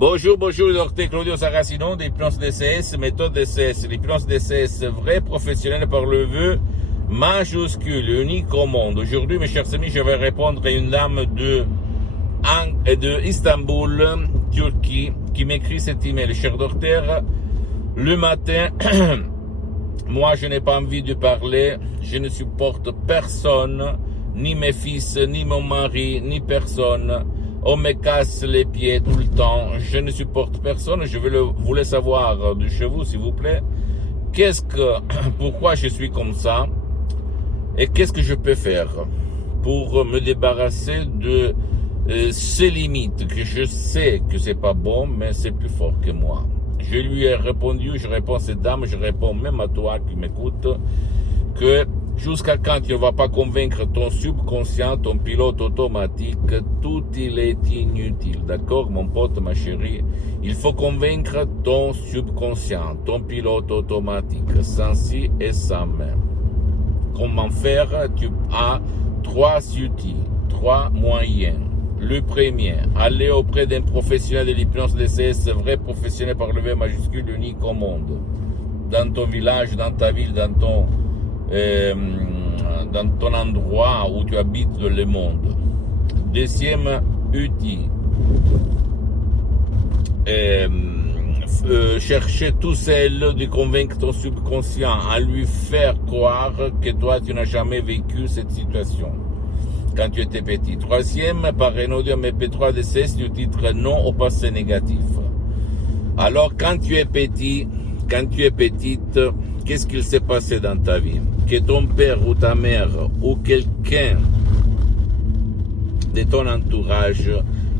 Bonjour, docteur Claudio Saracino d'Hypnose DCS, méthode DCS. L'hypnose DCS, vrai professionnel par le vœu majuscule, unique au monde. Aujourd'hui, mes chers amis, je vais répondre à une dame de Istanbul, Turquie, qui m'écrit cet email. Cher docteur, le matin, moi je n'ai pas envie de parler, je ne supporte personne, ni mes fils, ni mon mari, ni personne. On me casse les pieds tout le temps, je ne supporte personne, je voulais savoir de chez vous, s'il vous plaît, pourquoi je suis comme ça, et qu'est-ce que je peux faire pour me débarrasser de ces limites, que je sais que c'est pas bon, mais c'est plus fort que moi. Je lui ai répondu, je réponds à cette dame, je réponds même à toi qui m'écoute, que jusqu'à quand tu ne vas pas convaincre ton subconscient, ton pilote automatique, tout il est inutile. D'accord, mon pote, ma chérie? Il faut convaincre ton subconscient, ton pilote automatique, sans si et sans mais. Comment faire? Tu as 3 outils, 3 moyens. Le premier, aller auprès d'un professionnel de l'hypnose DCS, vrai professionnel par le V majuscule unique au monde. Dans ton village, dans ta ville, dans ton endroit où tu habites dans le monde. Deuxième outil, chercher tout seul de convaincre ton subconscient à lui faire croire que toi tu n'as jamais vécu cette situation quand tu étais petit. Troisième, par un audio MP3 de 16 du titre non au passé négatif. Alors quand tu es petit, quand tu es petite, qu'est-ce qu'il s'est passé dans ta vie? Que ton père ou ta mère ou quelqu'un de ton entourage,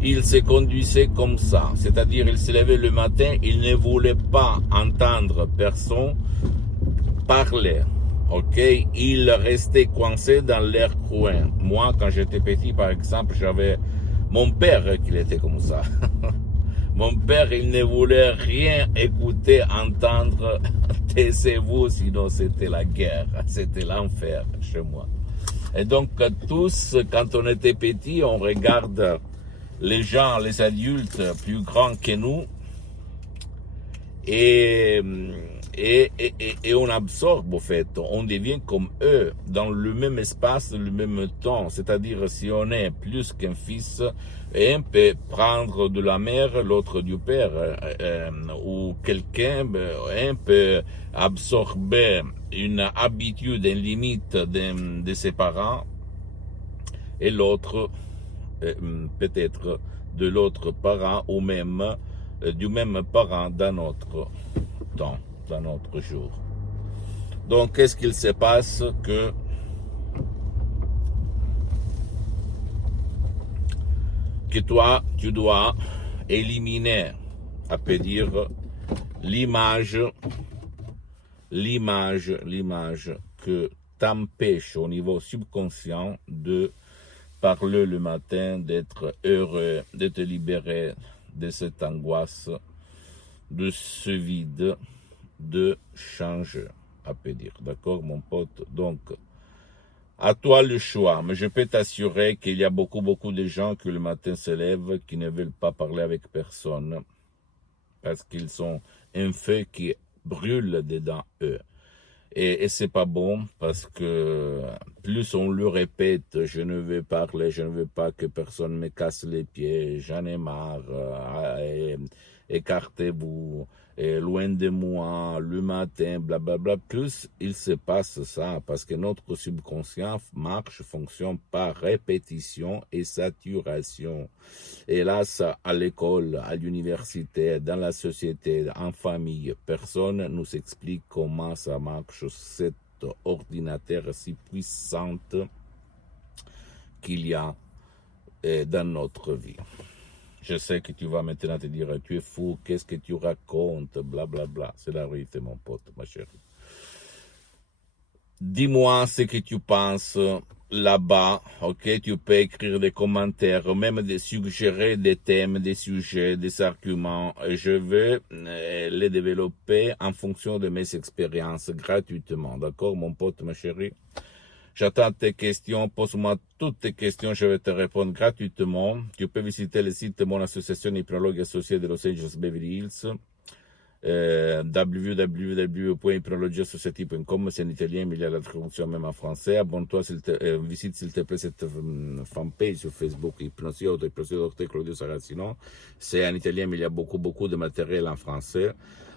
il se conduisait comme ça. C'est-à-dire, il se levait le matin, il ne voulait pas entendre personne parler. Ok? Il restait coincé dans leur coin. Moi, quand j'étais petit, par exemple, j'avais mon père qui était comme ça. Mon père, il ne voulait rien écouter, entendre. Taisez-vous, sinon c'était la guerre, c'était l'enfer chez moi. Et donc, tous, quand on était petit, on regarde les gens, les adultes plus grands que nous, et on absorbe, au fait, on devient comme eux, dans le même espace, le même temps. C'est-à-dire, si on est plus qu'un fils, un peut prendre de la mère, l'autre du père, ou quelqu'un, un peut absorber une habitude, une limite de ses parents, et l'autre, peut-être de l'autre parent, ou même du même parent dans notre temps, dans notre jour. Donc, qu'est-ce qu'il se passe? Que toi, tu dois éliminer, à peut dire, l'image que t'empêche au niveau subconscient de parler le matin, d'être heureux, de te libérer de cette angoisse, de ce vide, de changer, à peut dire. D'accord, mon pote? Donc, à toi le choix, mais je peux t'assurer qu'il y a beaucoup de gens qui le matin se lèvent, qui ne veulent pas parler avec personne, parce qu'ils sont un feu qui brûle dedans eux. Et c'est pas bon, parce que plus on le répète, je ne veux parler, je ne veux pas que personne me casse les pieds, j'en ai marre, écartez-vous, loin de moi, le matin, blablabla. Plus il se passe ça, parce que notre subconscient fonctionne par répétition et saturation. Et là, ça, à l'école, à l'université, dans la société, en famille, personne nous explique comment ça marche, cet ordinateur si puissant qu'il y a dans notre vie. Je sais que tu vas maintenant te dire, tu es fou, qu'est-ce que tu racontes, blablabla. Bla, bla. C'est la vérité, mon pote, ma chérie. Dis-moi ce que tu penses là-bas, ok? Tu peux écrire des commentaires, même suggérer des thèmes, des sujets, des arguments. Je veux les développer en fonction de mes expériences, gratuitement, d'accord, mon pote, ma chérie? J'attends tes questions. Pose-moi toutes tes questions. Je vais te répondre gratuitement. Tu peux visiter le site de mon association Hypnologue Associée de Los Angeles Beverly Hills. www.hypnologieassociative.com, c'est en italien, mais il y a la traduction même en français. Abonne-toi, visite s'il te plaît cette fanpage sur Facebook, Hypnosiote, Dr Claudio Saracino. C'est en italien, mais il y a beaucoup de matériel en français.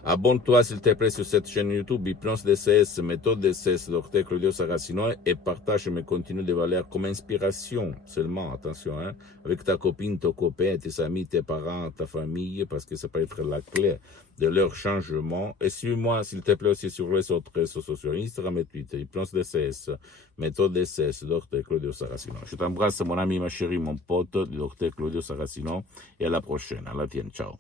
Abonne-toi s'il te plaît sur cette chaîne YouTube, Hypnose DCS, méthode DCS, Dr Claudio Saracino, et partage mes contenus de valeur comme inspiration seulement, attention, hein, avec ta copine, ton copain, tes amis, tes parents, ta famille, parce que ça peut être la clé de leur changement. Et suis-moi, s'il te plaît, aussi sur les autres réseaux sociaux, Instagram et Twitter, Hypnose DCS, méthode DCS, Dr Claudio Saracino. Je t'embrasse, mon ami, ma chérie, mon pote, Dr Claudio Saracino, et à la prochaine. À la tienne, ciao.